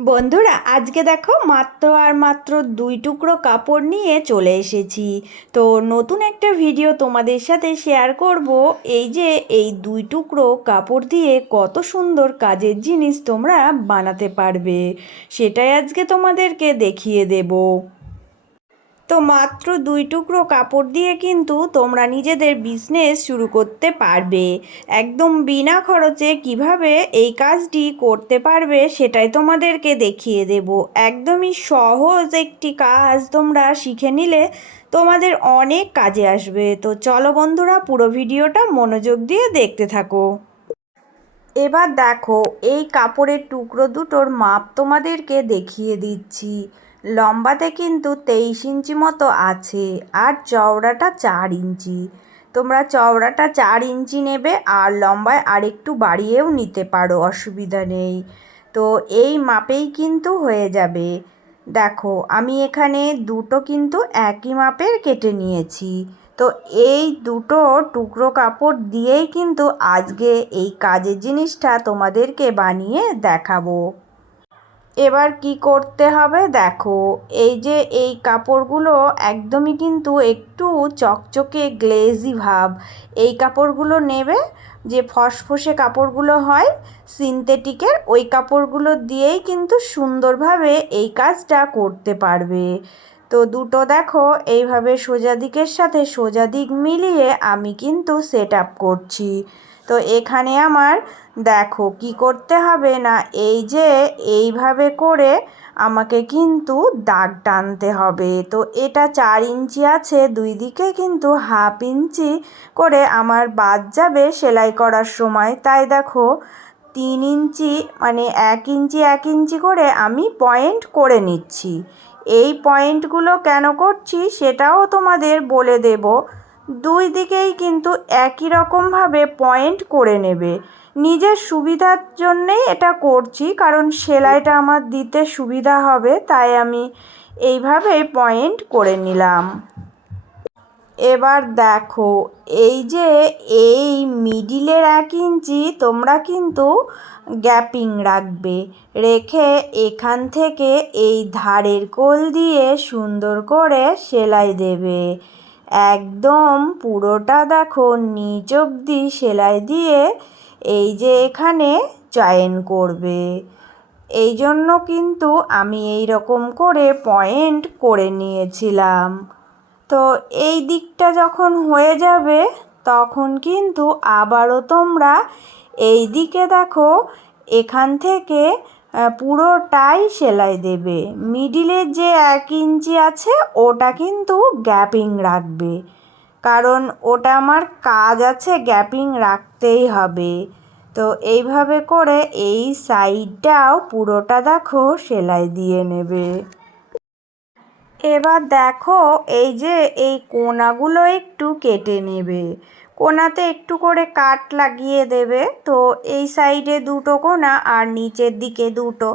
বন্ধুরা আজকে দেখো মাত্র 2 টুকরো কাপড় নিয়ে চলে এসেছি। তো নতুন একটা ভিডিও তোমাদের সাথে শেয়ার করব। এই যে এই 2 টুকরো কাপড় দিয়ে কত সুন্দর কাজের জিনিস তোমরা বানাতে পারবে, সেটাই আজকে তোমাদেরকে দেখিয়ে দেব। তো মাত্র 2 টুকরো কাপড় দিয়ে কিন্তু তোমরা নিজেদের বিজনেস শুরু করতে পারবে। একদম বিনা খরচে কিভাবে এই কাজটি করতে পারবে সেটাই তোমাদেরকে দেখিয়ে দেব। একদমই সহজ একটি কাজ, তোমরা শিখে নিলে তোমাদের অনেক কাজে আসবে। তো চলো বন্ধুরা, পুরো ভিডিওটা মনোযোগ দিয়ে দেখতে থাকো। এবার দেখো, এই কাপড়ের টুকরো দুটোর মাপ তোমাদেরকে দেখিয়ে দিচ্ছি। লম্বাতে কিন্তু 23 ইঞ্চি মতো আছে, আর চওড়াটা 4 ইঞ্চি। তোমরা চওড়াটা 4 ইঞ্চি নেবে, আর লম্বায় আরেকটু বাড়িয়েও নিতে পারো, অসুবিধা নেই। তো এই মাপেই কিন্তু হয়ে যাবে। দেখো, আমি এখানে দুটো কিন্তু একই মাপের কেটে নিয়েছি। তো এই দুটো টুকরো কাপড় দিয়েই কিন্তু আজকে এই কাজের জিনিসটা তোমাদেরকে বানিয়ে দেখাবো। এবার কি করতে হবে দেখো, এই যে এই কাপড়গুলো একদমই কিন্তু একটু চকচকে গ্লেজি ভাব, এই কাপড়গুলো নেবে। যে ফসফসে কাপড়গুলো হয় সিনথেটিকের, ওই কাপড়গুলো দিয়েই কিন্তু সুন্দরভাবে এই কাজটা করতে পারবে। তো দুটো দেখো এইভাবে সোজা দিকের সাথে সোজা দিক মিলিয়ে আমি কিন্তু সেট আপ করছি। তো এখানে আমার দেখো কি করতে হবে না, এই যে এইভাবে করে আমাকে কিন্তু দাগ টানতে হবে। তো এটা 4 ইঞ্চি আছে, দুই দিকে কিন্তু 1/2 ইঞ্চি করে আমার বাদ যাবে সেলাই করার সময়। তাই দেখো 3 ইঞ্চি, মানে 1 ইঞ্চি করে আমি পয়েন্ট করে নিচ্ছি। এই পয়েন্টগুলো কেন করছি সেটাও তোমাদের বলে দেব। দুই দিকেই কিন্তু একই রকমভাবে পয়েন্ট করে নেবে। নিজের সুবিধার জন্যেই এটা করছি, কারণ সেলাইটা আমার দিতে সুবিধা হবে, তাই আমি এইভাবে পয়েন্ট করে নিলাম। এবার দেখো, এই যে এই মিডিলের 1 ইঞ্চি তোমরা কিন্তু গ্যাপিং রাখবে, রেখে এখান থেকে এই ধারের কোল দিয়ে সুন্দর করে সেলাই দেবে। একদম পুরোটা দেখো নিচ অবধি সেলাই দিয়ে এই যে এখানে জয়েন করবে। এই জন্য কিন্তু আমি এই রকম করে পয়েন্ট করে নিয়েছিলাম। তো এই দিকটা যখন হয়ে যাবে তখন কিন্তু আবারও তোমরা এই দিকে দেখো এখান থেকে পুরোটাই সেলাই দেবে। মিডিলের যে 1 ইঞ্চি আছে ওটা কিন্তু গ্যাপিং রাখবে, কারণ ওটা আমার কাজ আছে, গ্যাপিং রাখতেই হবে। তো এইভাবে করে এই সাইডটাও পুরোটা দেখো সেলাই দিয়ে নেবে। এবার দেখো, এই যে এই কোণাগুলো একটু কেটে নেবে, কোণাতে একটু করে কাট লাগিয়ে দেবে। তো এই সাইডে দুটো কোণা আর নিচের দিকে দুটো,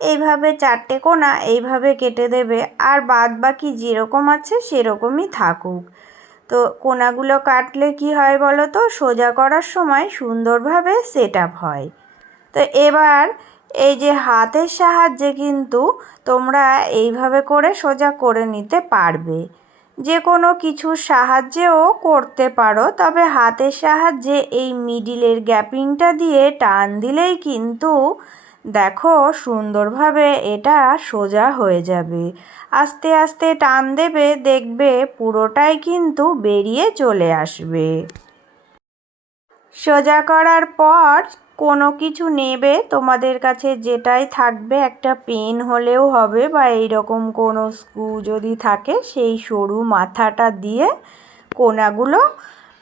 এইভাবে 4টে কোণা এইভাবে কেটে দেবে, আর বাদ বাকি যেরকম আছে সেরকমই থাকুক। তো কোণাগুলো কাটলে কি হয় বলো তো, সোজা করার সময় সুন্দরভাবে সেট আপ হয়। তো এবার এই যে হাতের সাহায্যে কিন্তু তোমরা এইভাবে করে সোজা করে নিতে পারবে। যে কোনো কিছুর সাহায্যেও করতে পারো, তবে হাতের সাহায্যে এই মিডিলের গ্যাপিংটা দিয়ে টান দিলেই কিন্তু দেখো সুন্দরভাবে এটা সোজা হয়ে যাবে। আস্তে আস্তে টান দেবে, দেখবে পুরোটাই কিন্তু বেরিয়ে চলে আসবে। সোজা করার পর কোনো কিছু নেবে, তোমাদের কাছে যেটাই থাকবে, একটা পেন হলেও হবে, বা এইরকম কোনো স্ক্রু যদি থাকে সেই সরু মাথাটা দিয়ে কোণাগুলো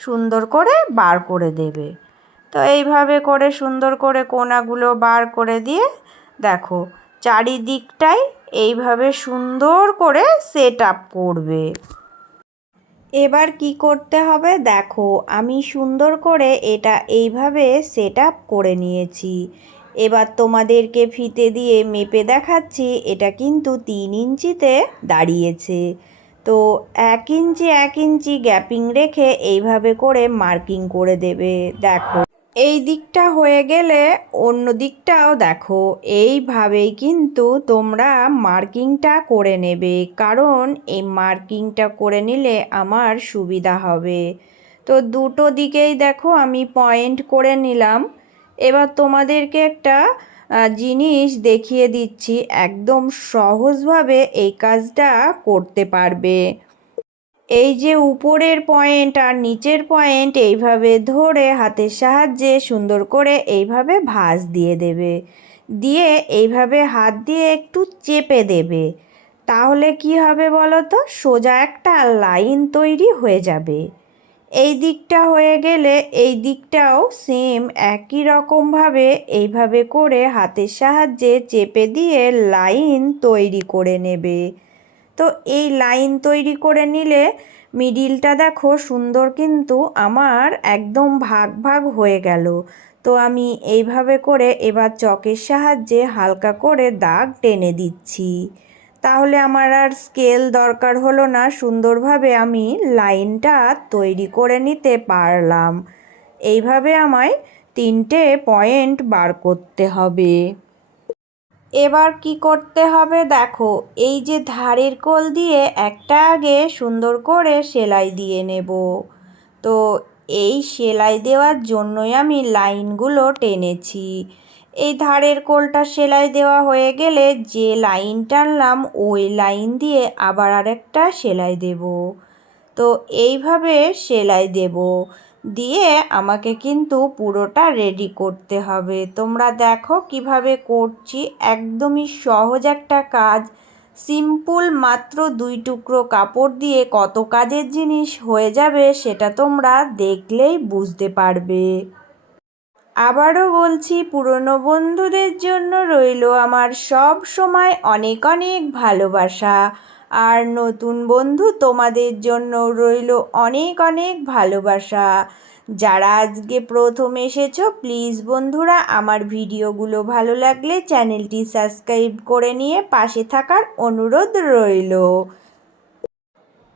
সুন্দর করে বার করে দেবে। তো এইভাবে করে সুন্দর করে কোণাগুলো বার করে দিয়ে দেখো চারিদিকটাই এইভাবে সুন্দর করে সেট আপ করবে। এবার কি করতে হবে দেখো, আমি সুন্দর করে এটা এইভাবে সেট আপ করে নিয়েছি। এবার তোমাদেরকে ফিতে দিয়ে মেপে দেখাচ্ছি, এটা কিন্তু 3 ইঞ্চিতে দাঁড়িয়েছে। তো 1 ইঞ্চি 1 ইঞ্চি গ্যাপিং রেখে এইভাবে করে মার্কিং করে দেবে। দেখো এই দিকটা হয়ে গেলে অন্য দিকটাও দেখো, এইভাবেই কিন্তু তোমরা মার্কিংটা করে নেবে, কারণ এই মার্কিংটা করে নিলে আমার সুবিধা হবে। তো দুটো দিকেই দেখো আমি পয়েন্ট করে নিলাম। এবার তোমাদেরকে একটা জিনিস দেখিয়ে দিচ্ছি, একদম সহজভাবে এই কাজটা করতে পারবে। এই যে উপরের পয়েন্ট আর নিচের পয়েন্ট এইভাবে ধরে হাতের সাহায্যে সুন্দর করে এইভাবে ভাঁজ দিয়ে দেবে, দিয়ে এইভাবে হাত দিয়ে একটু চেপে দেবে। তাহলে কি হবে বলো তো, সোজা একটা লাইন তৈরি হয়ে যাবে। এই দিকটা হয়ে গেলে এই দিকটাও সেম একই রকমভাবে এইভাবে করে হাতের সাহায্যে চেপে দিয়ে লাইন তৈরি করে নেবে। তো এই লাইন তৈরি করে নিলে মিডিলটা দেখো সুন্দর কিন্তু আমার একদম ভাগ ভাগ হয়ে গেল। তো আমি এইভাবে করে এবার চকের সাহায্যে হালকা করে দাগ টেনে দিচ্ছি। তাহলে আমার আর স্কেল দরকার হলো না, সুন্দরভাবে আমি লাইনটা তৈরি করে নিতে পারলাম। এইভাবে আমায় 3টে পয়েন্ট বার করতে হবে। এবার কি করতে হবে দেখো, এই যে ধারের কোল দিয়ে একটা আগে সুন্দর করে সেলাই দিয়ে নেব। তো এই সেলাই দেওয়ার জন্যই আমি লাইনগুলো টেনেছি। এই ধারের কোলটা সেলাই দেওয়া হয়ে গেলে যে লাইন টানলাম ওই লাইন দিয়ে আবার আরেকটা সেলাই দেব। তো এইভাবে সেলাই দেব, দিয়ে আমাকে কিন্তু পুরোটা রেডি করতে হবে। তোমরা দেখো কিভাবে করছি, একদমই সহজ একটা কাজ, সিম্পল, মাত্র 2 টুকরো কাপড় দিয়ে কত কাজের জিনিস হয়ে যাবে সেটা তোমরা দেখলেই বুঝতে পারবে। আবারও বলছি, পুরনো বন্ধুদের জন্য রইল আমার সব সময় অনেক অনেক ভালোবাসা, আর নতুন বন্ধু তোমাদের জন্য রইল অনেক অনেক ভালোবাসা। যারা আজকে প্রথম এসেছো, প্লিজ বন্ধুরা আমার ভিডিওগুলো ভালো লাগলে চ্যানেলটি সাবস্ক্রাইব করে নিয়ে পাশে থাকার অনুরোধ রইল।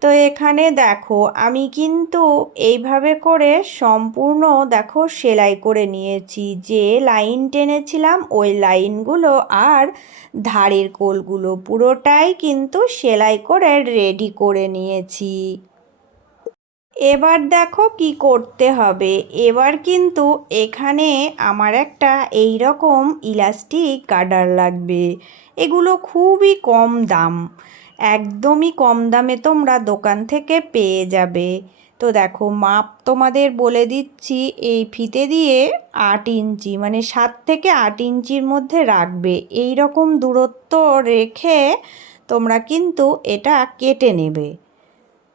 তো এখানে দেখো আমি কিন্তু এইভাবে করে সম্পূর্ণ দেখো সেলাই করে নিয়েছি। যে লাইন টেনেছিলাম ওই লাইনগুলো আর ধারের কোলগুলো পুরোটাই কিন্তু সেলাই করে রেডি করে নিয়েছি। এবার দেখো কি করতে হবে, এবার কিন্তু এখানে আমার একটা এই রকম ইলাস্টিক গার্ডার লাগবে। এগুলো খুবই কম দাম, একদমই কম দামে তোমরা দোকান থেকে পেয়ে যাবে। তো দেখো মাপ তোমাদের বলে দিচ্ছি, এই ফিতে দিয়ে 8 ইঞ্চি মানে 7 থেকে 8 ইঞ্চির মধ্যে রাখবে। এই রকম দূরত্ব রেখে তোমরা কিন্তু এটা কেটে নেবে।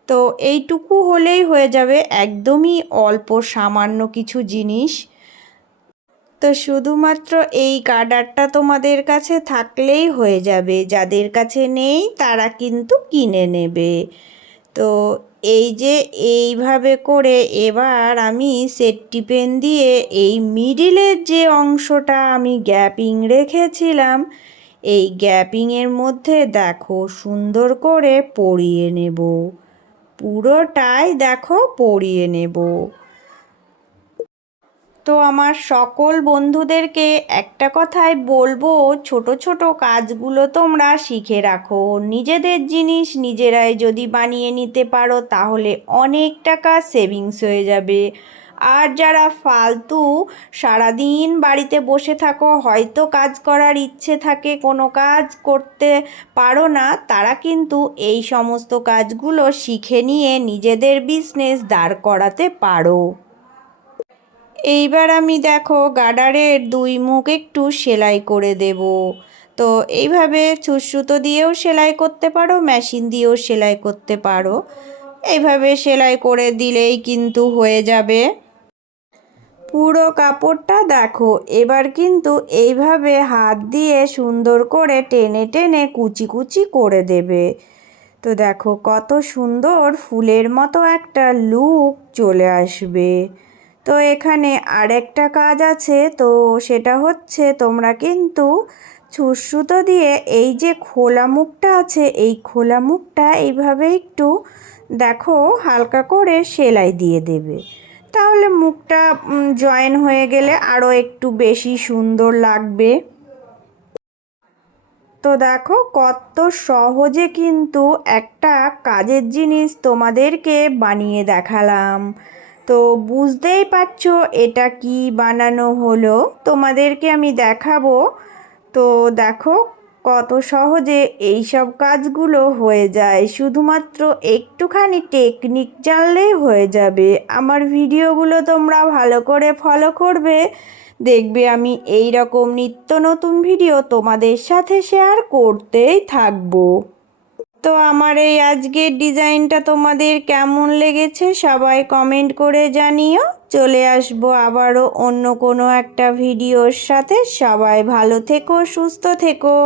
তো এইটুকু হলেই হয়ে যাবে, একদমই অল্প সামান্য কিছু জিনিস। তো শুধুমাত্র এই গার্ডারটা তোমাদের কাছে থাকলেই হয়ে যাবে, যাদের কাছে নেই তারা কিন্তু কিনে নেবে। তো এই যে এইভাবে করে এবার আমি সেফটি পিন দিয়ে এই মিডিলের যে অংশটা আমি গ্যাপিং রেখেছিলাম এই গ্যাপিংয়ের মধ্যে দেখো সুন্দর করে পরিয়ে নেব, পুরোটাই দেখো পরিয়ে নেব। তো আমার সকল বন্ধুদেরকে একটা কথাই বলবো, ছোট ছোট কাজগুলো তোমরা শিখে রাখো। নিজেদের জিনিস নিজেরাই যদি বানিয়ে নিতে পারো তাহলে অনেক টাকা সেভিংস হয়ে যাবে। আর যারা ফালতু সারাদিন বাড়িতে বসে থাকো, হয়তো কাজ করার ইচ্ছে থাকে কোনো কাজ করতে পারো না, তারা কিন্তু এই সমস্ত কাজগুলো শিখে নিয়ে নিজেদের বিজনেস দাঁড় করাতে পারো। এইবার আমি দেখো গার্ডারের 2 মুখ একটু সেলাই করে দেব। তো এইভাবে সুতো দিয়েও সেলাই করতে পারো, মেশিন দিয়েও সেলাই করতে পারো। এইভাবে সেলাই করে দিলেই কিন্তু হয়ে যাবে। পুরো কাপড়টা দেখো এবার কিন্তু এইভাবে হাত দিয়ে সুন্দর করে টেনে টেনে কুচি কুচি করে দেবে। তো দেখো কত সুন্দর ফুলের মতো একটা লুক চলে আসবে। তো এখানে আরেকটা কাজ আছে, তো সেটা হচ্ছে তোমরা কিন্তু সুতো দিয়ে এই যে খোলা মুখটা আছে এই খোলা মুখটা এইভাবে একটু দেখো হালকা করে সেলাই দিয়ে দেবে। তো তাহলে মুখটা জয়েন হয়ে গেলে আরও একটু বেশি সুন্দর লাগবে। তো দেখো কত সহজে কিন্তু একটা কাজের জিনিস তোমাদেরকে বানিয়ে দেখালাম। তো বুঝতেই পারছো এটা কি বানানো হলো, তোমাদেরকে আমি দেখাবো। তো দেখো কত সহজে এই সব কাজগুলো হয়ে যায়, শুধুমাত্র একটুখানি টেকনিক জানলেই হয়ে যাবে। আমার ভিডিওগুলো তোমরা ভালো করে ফলো করবে, দেখবে আমি এই রকম নিত্য নতুন ভিডিও তোমাদের সাথে শেয়ার করতেই থাকবো। তো আমার এই আজকের ডিজাইনটা তোমাদের কেমন লেগেছে সবাই কমেন্ট করে জানিও। চলে আসবো আবারও অন্য কোনো একটা ভিডিওর সাথে। সবাই ভালো থেকো, সুস্থ থেকো।